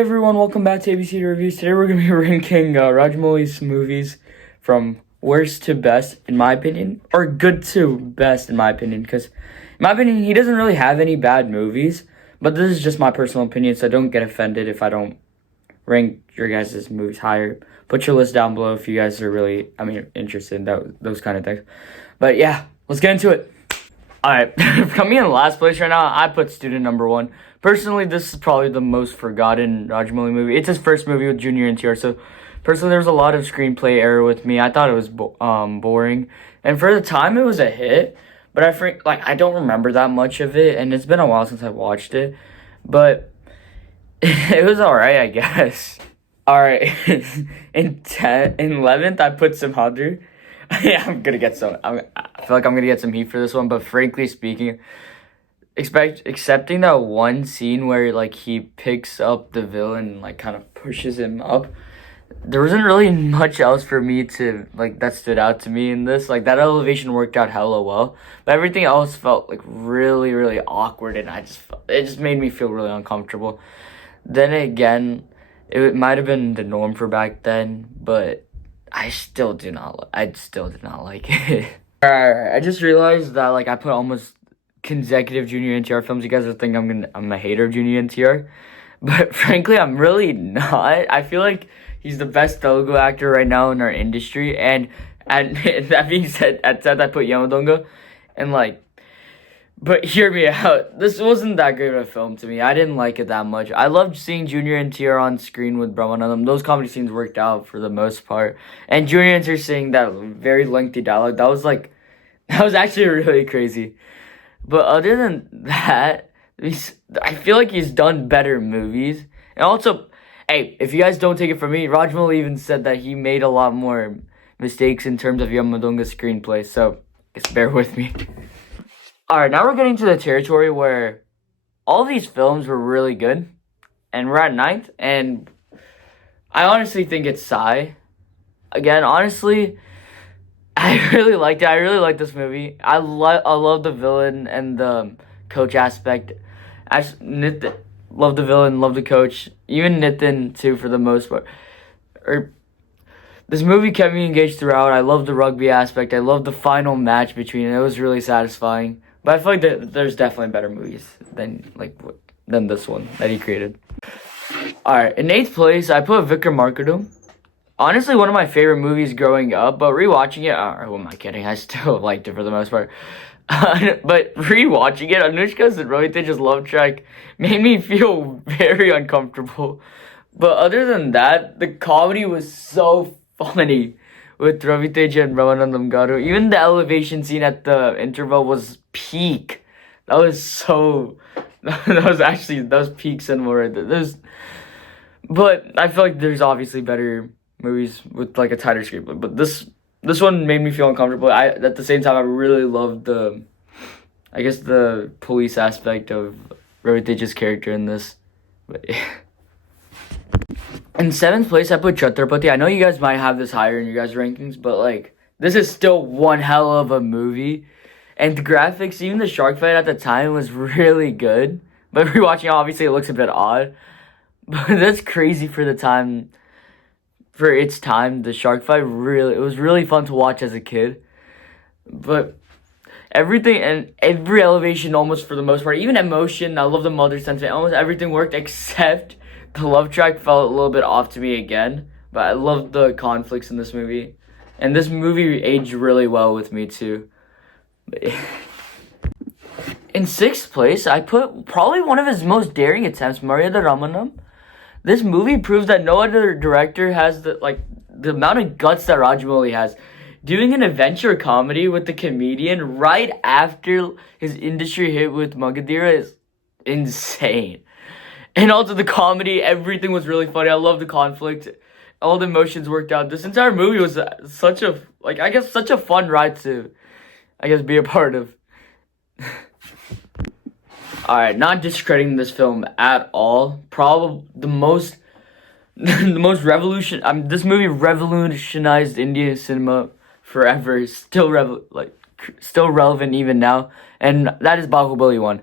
everyone, welcome back to ABC Reviews. Today we're going to be ranking Rajamouli's movies from worst to best, in my opinion, or good to best, in my opinion, because, in my opinion, he doesn't really have any bad movies, but this is just my personal opinion, so don't get offended if I don't rank your guys' movies higher. Put your list down below if you guys are really, interested in those kind of things. But yeah, let's get into it. Alright, coming in last place right now, I put Student Number 1. Personally, this is probably the most forgotten Rajamouli movie. It's his first movie with Junior NTR, so personally, there's a lot of screenplay error with me. I thought it was boring, and for the time, it was a hit. But I don't remember that much of it, and it's been a while since I watched it. But it was alright, I guess. Alright, in 11th, I put Simhadri. Yeah, I feel like I'm gonna get some heat for this one, but frankly speaking, excepting that one scene where like he picks up the villain and like kind of pushes him up, there wasn't really much else for me to like that stood out to me in this. Like that elevation worked out hella well, but everything else felt like really, really awkward, and it just made me feel really uncomfortable. Then again, it might have been the norm for back then, but I still did not like it. Alright, I just realized that like I put almost consecutive Junior NTR films. You guys are thinking I'm a hater of Junior NTR, but frankly, I'm really not. I feel like he's the best Telugu actor right now in our industry, and that being said, at 10th I put Yamadonga, and like, but hear me out. This wasn't that great of a film to me. I didn't like it that much. I loved seeing Junior NTR on screen with Brahmanandam. Those comedy scenes worked out for the most part. And Junior NTR saying that very lengthy dialogue, that was actually really crazy. But other than that, I feel like he's done better movies. And also, hey, if you guys don't take it from me, Rajamouli even said that he made a lot more mistakes in terms of Yamadonga's screenplay. So, just bear with me. Alright, now we're getting to the territory where all these films were really good, and we're at 9th, and I honestly think it's Sai. Again, honestly, I really liked it. I really like this movie. I love the villain and the coach aspect. Nitin, love the villain, love the coach. Even Nitin, too, for the most part. This movie kept me engaged throughout. I love the rugby aspect. I love the final match between it. It was really satisfying. But I feel like there's definitely better movies than this one that he created. Alright, in 8th place, I put Vikram Markadum. Honestly, one of my favorite movies growing up, but rewatching it, who am I kidding? I still liked it for the most part. But rewatching it, Anushka's and Rohitej's love track made me feel very uncomfortable. But other than that, the comedy was so funny with Raviteja and Ramanandam Garu. Even the elevation scene at the interval was peak. That was peak cinema right there. But I feel like there's obviously better movies with like a tighter screenplay. But this one made me feel uncomfortable. At the same time, I really loved the police aspect of Raviteja's character in this. But yeah. In 7th place, I put Chhatrapati. I know you guys might have this higher in your guys' rankings, but like this is still one hell of a movie. And the graphics, even the shark fight at the time was really good. But rewatching it, obviously it looks a bit odd. But that's crazy for the time. For its time, the shark fight it was really fun to watch as a kid. But everything and every elevation, almost for the most part, even emotion, I love the mother sentiment, almost everything worked except the love track felt a little bit off to me again. But I loved the conflicts in this movie. And this movie aged really well with me too. In 6th place, I put probably one of his most daring attempts, Maryada Ramanam. This movie proves that no other director has the amount of guts that Rajamouli has. Doing an adventure comedy with the comedian right after his industry hit with Magadira is insane. And also the comedy, everything was really funny. I love the conflict. All the emotions worked out. This entire movie was such a fun ride to, be a part of. Alright, not discrediting this film at all. Probably this movie revolutionized Indian cinema forever. Still relevant even now. And that is Bahubali 1.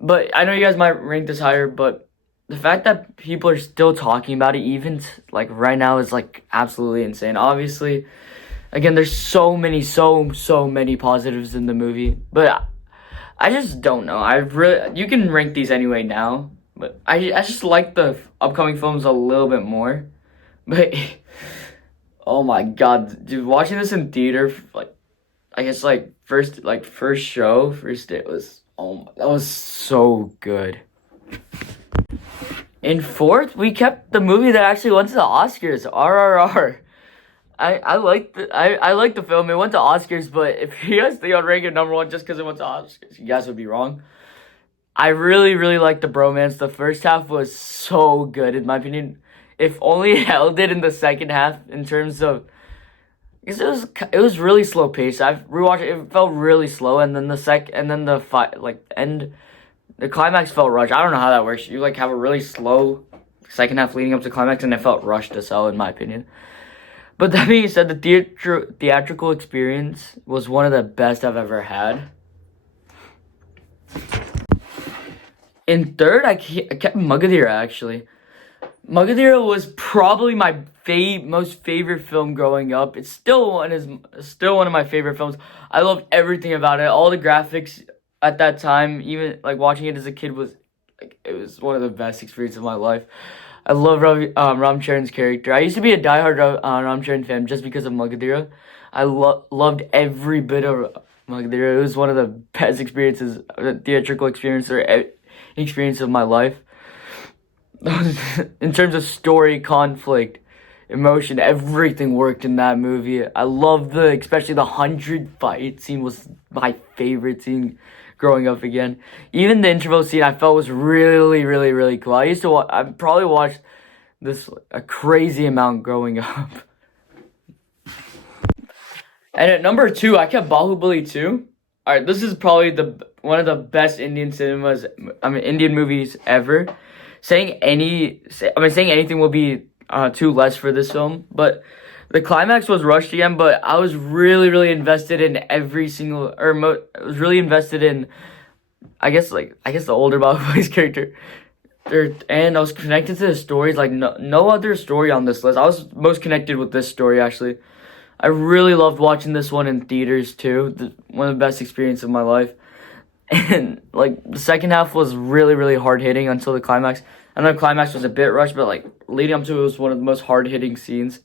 But I know you guys might rank this higher, but the fact that people are still talking about it, even like right now, is like absolutely insane. Obviously, again, there's so many positives in the movie, but I just don't know. You can rank these anyway now, but I just like the upcoming films a little bit more. But oh my god, dude, watching this in theater, like I guess first day was, that was so good. In fourth, we kept the movie that actually went to the Oscars, RRR. I like the film. It went to Oscars, but if you guys think I'd rank it number one just because it went to Oscars, you guys would be wrong. I really like the bromance. The first half was so good, in my opinion. If only it held it in the second half in terms of, because it was really slow paced. I've rewatched it. It felt really slow, and then the climax felt rushed. I don't know how that works. You like have a really slow second half leading up to climax, and it felt rushed as hell, in my opinion. But that being said, the theatrical experience was one of the best I've ever had. In third, I kept Magadira, actually. Magadira was probably my most favorite film growing up. It's still one of my favorite films. I loved everything about it. All the graphics at that time, even like watching it as a kid, was like, it was one of the best experiences of my life. I love Ram Charan's character. I used to be a diehard Ram Charan fan just because of Magadira. I loved every bit of Magadira. It was one of the best theatrical experience of my life. In terms of story, conflict, emotion, everything worked in that movie. I love especially the 100 fight scene was my favorite scene growing up again. Even the interval scene I felt was really cool. I probably watched this a crazy amount growing up. And at number 2, I kept Bahubali 2. Alright, this is probably one of the best Indian movies ever. Saying anything will be too less for this film, but the climax was rushed again. But I was really invested in I was really invested in, I guess the older Bahubali's character, and I was connected to the stories like no other story on this list. I was most connected with this story, actually. I really loved watching this one in theaters too. One of the best experiences of my life. And like the second half was really hard hitting until the climax. I know the climax was a bit rushed, but like leading up to it was one of the most hard hitting scenes.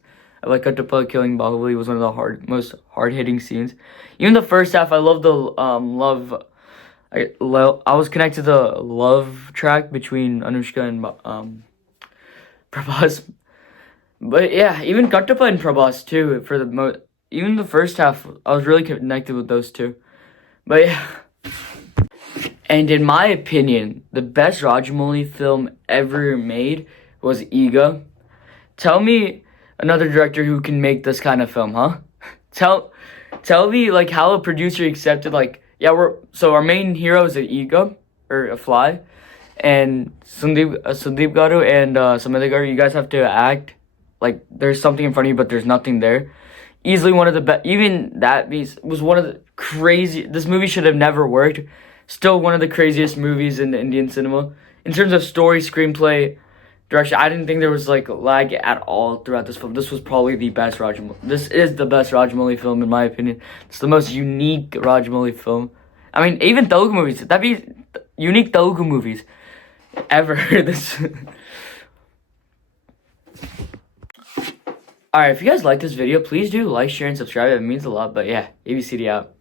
Like Kattappa killing Bahubali was one of the most hard hitting scenes. Even the first half, I loved the love. I was connected to the love track between Anushka and Prabhas. But yeah, even Kattappa and Prabhas too. Even the first half, I was really connected with those two. But yeah. And in my opinion, the best Rajamouli film ever made was Iga. Tell me another director who can make this kind of film, huh? Tell me like how a producer accepted like, yeah, our main hero is an Iga or a fly, and Sandeep Garu and Samantha Garu, you guys have to act like there's something in front of you, but there's nothing there. Easily one of the best. Even that was one of the crazy. This movie should have never worked. Still one of the craziest movies in Indian cinema. In terms of story, screenplay, direction, I didn't think there was like lag at all throughout this film. This was probably the best Rajamouli. This is the best Rajamouli film in my opinion. It's the most unique Rajamouli film. I mean, even Telugu movies. That'd be unique Telugu movies ever. Alright, if you guys like this video, please do like, share, and subscribe. It means a lot. But yeah, ABCD out.